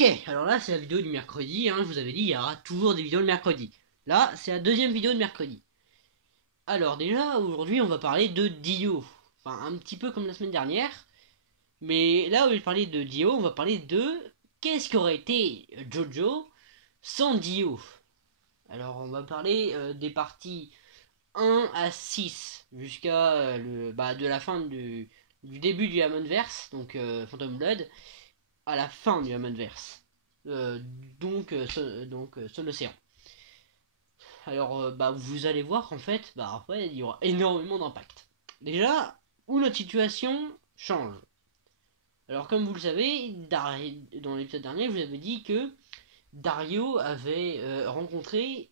Ok, alors là c'est la vidéo du mercredi, je vous avais dit il y aura toujours des vidéos le mercredi. Là c'est la deuxième vidéo de mercredi. Alors déjà aujourd'hui on va parler de Dio, enfin un petit peu comme la semaine dernière, mais là au lieu de parler de Dio on va parler de qu'est-ce qu'aurait été Jojo sans Dio. Alors on va parler des parties 1 à 6 jusqu'à de la fin du début du Amonverse, donc Phantom Blood, à la fin du Amonverse. Sur l'océan. Alors vous allez voir qu'en fait, il y aura énormément d'impact. Déjà, où notre situation change. Alors comme vous le savez, dans l'épisode dernier, je vous avais dit que Dario avait rencontré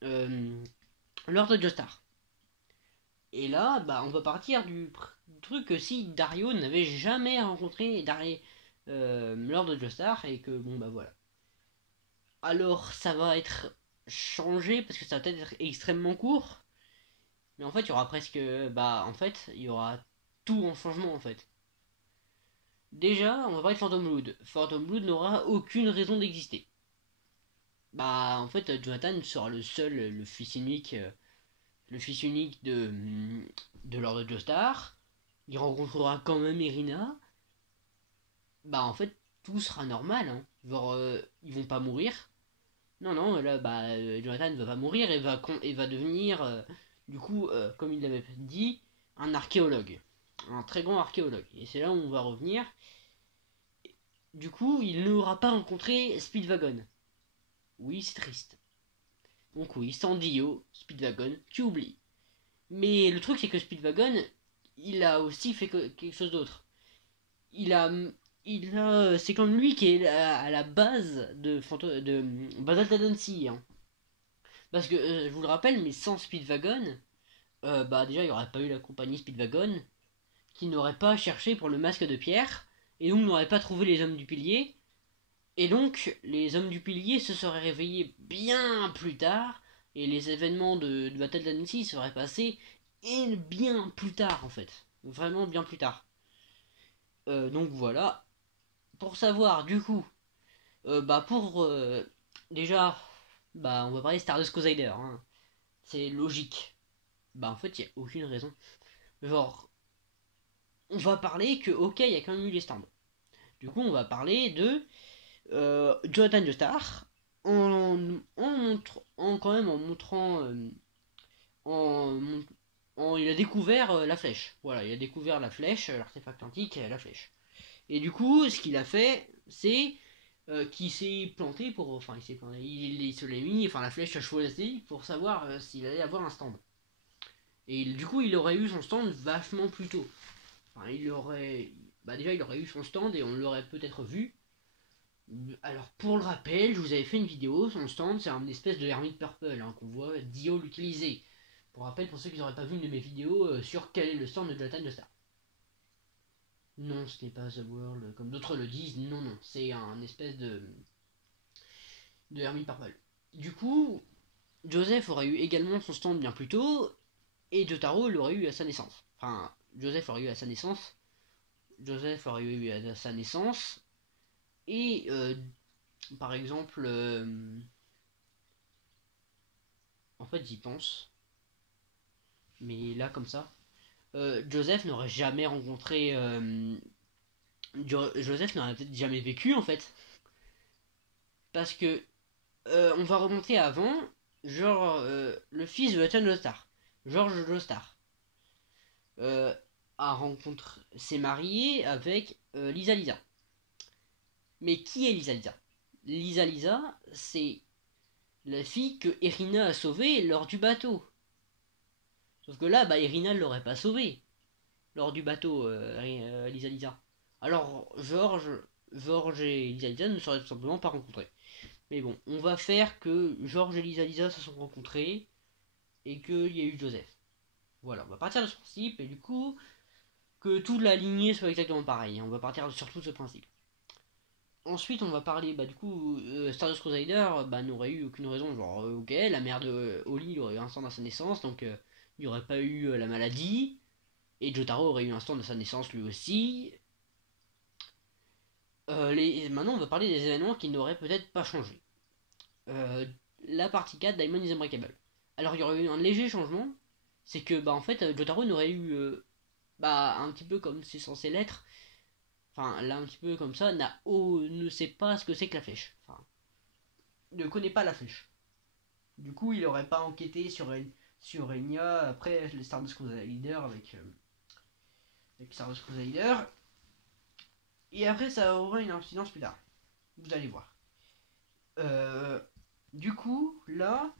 Lord Joestar. Et là, on va partir du truc que si Dario n'avait jamais rencontré Lord Joestar et que voilà. Alors ça va être changé parce que ça va peut-être être extrêmement court. Mais en fait, il y aura presque. Il y aura tout en changement en fait. Déjà, on va parler de Phantom Blood. Phantom Blood n'aura aucune raison d'exister. En fait, Jonathan sera le fils unique. Le fils unique de Lord Joestar. Il rencontrera quand même Irina. En fait, tout sera normal. Genre, ils vont pas mourir. Non, non, là, Jonathan ne va pas mourir et va devenir, comme il l'avait dit, un archéologue. Un très grand archéologue. Et c'est là où on va revenir. Du coup, il n'aura pas rencontré Speedwagon. Oui, c'est triste. Donc oui, sans Dio, Speedwagon, tu oublies. Mais le truc, c'est que Speedwagon, il a aussi fait quelque chose d'autre. C'est comme lui qui est à la base de Battle Tendency. Parce que je vous le rappelle, mais sans Speedwagon, déjà il n'y aurait pas eu la compagnie Speedwagon, qui n'aurait pas cherché pour le masque de pierre, et donc n'aurait pas trouvé les hommes du pilier, et donc les hommes du pilier se seraient réveillés bien plus tard, et les événements de Battle Tendency seraient passés et bien plus tard en fait, vraiment bien plus tard. Donc voilà, pour savoir du coup, déjà, on va parler Stardust Crusader, c'est logique. En fait, il n'y a aucune raison. Genre, on va parler que, ok, il y a quand même eu les stands. Du coup, on va parler de Jonathan Joestar quand même en montrant. En, il a découvert la flèche. Voilà, il a découvert la flèche, l'artefact antique, la flèche. Et du coup, ce qu'il a fait, c'est qu'il s'est planté pour. Enfin, il s'est planté. Il se l'est mis, enfin, la flèche a choisi pour savoir s'il allait avoir un stand. Et du coup, il aurait eu son stand vachement plus tôt. Enfin, il aurait. Déjà, il aurait eu son stand et on l'aurait peut-être vu. Alors, pour le rappel, je vous avais fait une vidéo. Son stand, c'est un espèce de Hermit Purple qu'on voit Dio l'utiliser. Pour rappel, pour ceux qui n'auraient pas vu une de mes vidéos sur quel est le stand de Jonathan Joestar. Non, ce n'est pas The World, comme d'autres le disent. Non, non, c'est un espèce de Hermit Purple. Du coup, Joseph aurait eu également son stand bien plus tôt. Et Jotaro l'aurait eu à sa naissance. Enfin, Joseph l'aurait eu à sa naissance. Joseph l'aurait eu à sa naissance. Et par exemple, en fait, j'y pense. Mais là, comme ça, Joseph n'aurait jamais rencontré. Joseph n'aurait peut-être jamais vécu en fait. Parce que on va remonter avant. Genre, le fils de Jonathan Joestar, George Joestar, euh, s'est marié avec Lisa Lisa. Mais qui est Lisa Lisa? Lisa Lisa, c'est la fille que Irina a sauvée lors du bateau. Sauf que là, Irina ne l'aurait pas sauvée lors du bateau, Lisa Lisa. Alors, George et Lisa Lisa ne seraient tout simplement pas rencontrés. Mais bon, on va faire que George et Lisa Lisa se sont rencontrés et qu'il y a eu Joseph. Voilà, on va partir de ce principe et du coup, que toute la lignée soit exactement pareille. On va partir surtout de ce principe. Ensuite, on va parler, Stardust Crusader n'aurait eu aucune raison. Genre, ok, la mère de Oli aurait eu un stand à sa naissance, donc il n'y aurait pas eu la maladie. Et Jotaro aurait eu un stand à sa naissance lui aussi. Maintenant, on va parler des événements qui n'auraient peut-être pas changé. Euh, la partie 4, Diamond is Unbreakable. Alors, il y aurait eu un léger changement, c'est que, bah, en fait, Jotaro n'aurait eu, bah, un petit peu comme c'est censé l'être, enfin, là, un petit peu comme ça, ne sait pas ce que c'est que la flèche. Enfin, ne connaît pas la flèche. Du coup, il n'aurait pas enquêté sur Enya après les Stardust Crusader avec Stardust Crusader. Et après, ça aura une incidence plus tard. Vous allez voir. Euh, du coup, là,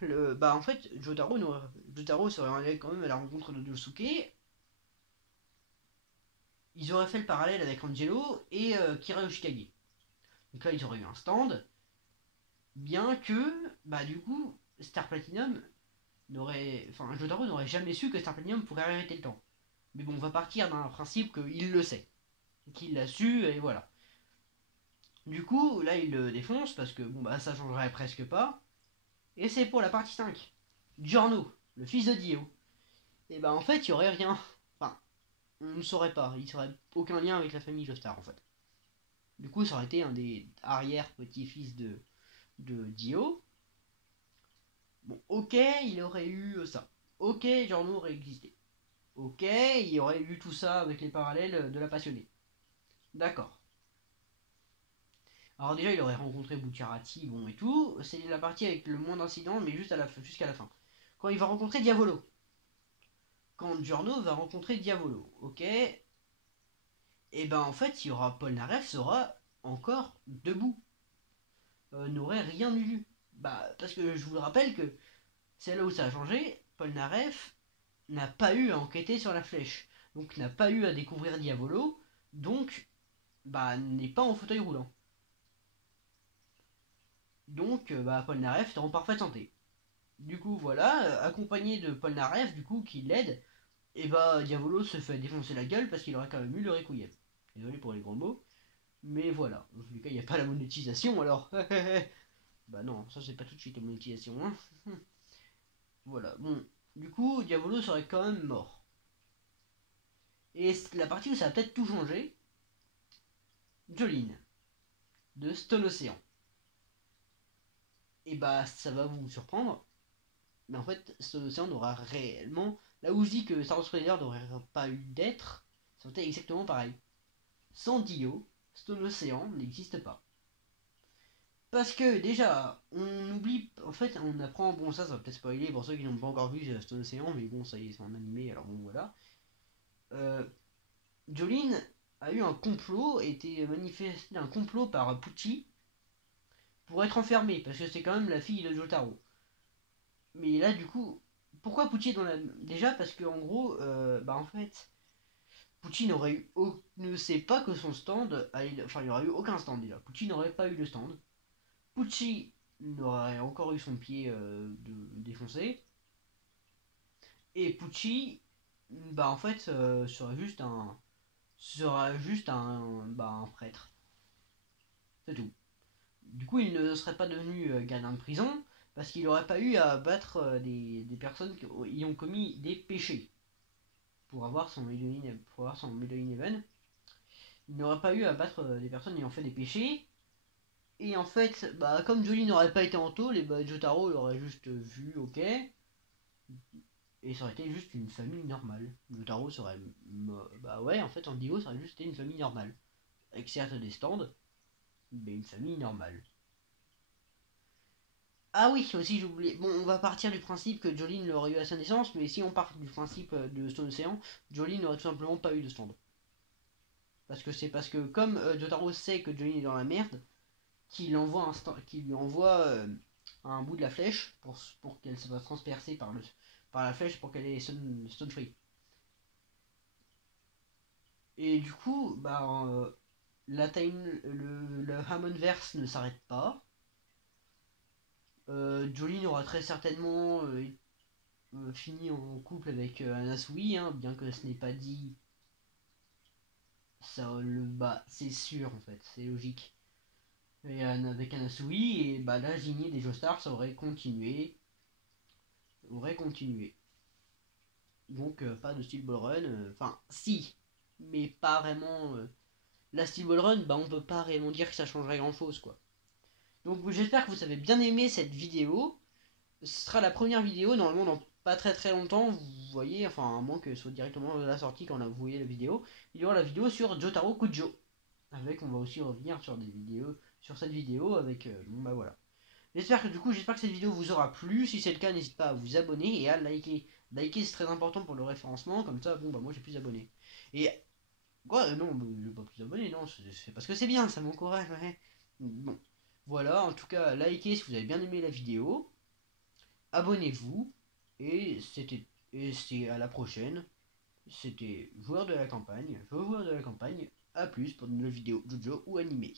bah en fait, Jotaro serait allé quand même à la rencontre de Yosuke. Ils auraient fait le parallèle avec Angelo et Kira Yoshikage. Donc là, ils auraient eu un stand. Bien que, bah du coup, Star Platinum enfin, Jotaro n'aurait jamais su que Star Platinum pourrait arrêter le temps. Mais bon, on va partir d'un principe qu'il le sait. Qu'il l'a su, et voilà. Du coup, là, il le défonce parce que, bon, bah ça changerait presque pas. Et c'est pour la partie 5. Giorno, le fils de Dio. Et bah en fait, il y aurait rien. Enfin, on ne saurait pas. Il serait aucun lien avec la famille Joestar en fait. Du coup, ça aurait été un des arrière-petits-fils de Dio. Bon, ok, il aurait eu ça. Ok, Giorno aurait existé. Ok, il y aurait eu tout ça avec les parallèles de la passionnée. D'accord. Alors déjà, il aurait rencontré Bucciarati, bon et tout. C'est la partie avec le moins d'incidents, mais jusqu'à la fin. Quand il va rencontrer Diavolo. Quand Giorno va rencontrer Diavolo, ok. Et ben en fait, il y aura Paul Naref sera encore debout. N'aurait rien eu. Bah, parce que je vous le rappelle que c'est là où ça a changé. Paul Naref n'a pas eu à enquêter sur la flèche. Donc n'a pas eu à découvrir Diavolo. Donc, bah, n'est pas en fauteuil roulant. Donc, bah, Paul Naref est en parfaite santé. Du coup, voilà, accompagné de Paul Naref, du coup, qui l'aide, et bah, Diavolo se fait défoncer la gueule parce qu'il aurait quand même eu le requiem. Désolé pour les gros mots. Mais voilà, dans tous les cas, il n'y a pas la monétisation alors. Bah non, ça c'est pas tout de suite la monétisation. Hein. Voilà, bon. Du coup, Diavolo serait quand même mort. Et la partie où ça va peut-être tout changer, Jolene, de Stone Ocean. Et bah ça va vous surprendre, mais en fait, Stone Ocean n'aura réellement. Là où je dis que Star Wars Predator n'aurait pas eu d'être, ça aurait été exactement pareil. Sans Dio, Stone Ocean n'existe pas. Parce que déjà, on oublie, en fait, on apprend, bon ça va peut-être spoiler pour ceux qui n'ont pas encore vu Stone Ocean, mais bon ça y est, c'est en animé, alors bon voilà. Euh, Jolene a eu un complot, été manifesté un complot par Pucci pour être enfermée, parce que c'est quand même la fille de Jotaro. Mais là du coup, pourquoi Pucci est dans la... Déjà parce que en gros, bah en fait, Pucci n'aurait eu... ne sait pas que son stand... Enfin, il n'y aurait eu aucun stand déjà. Pucci n'aurait pas eu de stand. Pucci n'aurait encore eu son pied défoncé. Et Pucci, bah en fait, sera juste un prêtre. C'est tout. Du coup, il ne serait pas devenu gardien de prison parce qu'il n'aurait pas eu à battre des personnes qui y ont commis des péchés pour avoir son Medellin Even. Il n'aurait pas eu à battre des personnes ayant fait des péchés. Et en fait, bah, comme Jolie n'aurait pas été en tôle, et bah, Jotaro l'aurait juste vu, ok. Et ça aurait été juste une famille normale. Jotaro serait. Bah ouais, en fait, en Digo, ça aurait juste été une famille normale. Avec certes des stands, mais une famille normale. Ah oui, aussi j'oubliais. Bon, on va partir du principe que Jolene l'aurait eu à sa naissance, mais si on part du principe de Stone Ocean, Jolene n'aurait tout simplement pas eu de stand. Parce que comme Jotaro sait que Jolene est dans la merde, qu'il lui envoie un bout de la flèche pour qu'elle se fasse transpercer par la flèche pour qu'elle ait Stone Free. Et du coup, bah, le Hammondverse ne s'arrête pas. Jolene aura très certainement fini en couple avec Anasui, hein, bien que ce n'est pas dit. Ça le bah c'est sûr en fait, c'est logique. Et avec Anasui, et bah la lignée des Joestars ça aurait continué. Donc pas de style ball run, enfin si, mais pas vraiment. la Steel Ball Run, bah on peut pas réellement dire que ça changerait grand chose quoi. Donc j'espère que vous avez bien aimé cette vidéo. Ce sera la première vidéo, normalement dans pas très longtemps, vous voyez, enfin à moins que ce soit directement la sortie quand vous voyez la vidéo, il y aura la vidéo sur Jotaro Kujo. Avec, on va aussi revenir sur des vidéos, sur cette vidéo avec, bon bah voilà. J'espère que cette vidéo vous aura plu. Si c'est le cas, n'hésitez pas à vous abonner et à liker. Liker c'est très important pour le référencement, comme ça, bon bah moi j'ai plus d'abonnés. Et quoi non, j'ai pas plus d'abonnés, non, c'est parce que c'est bien, ça m'encourage, ouais. Bon, voilà, en tout cas, likez si vous avez bien aimé la vidéo, abonnez-vous, et c'est à la prochaine. C'était Joueur de la campagne, à plus pour de nouvelles vidéos Jojo ou animées.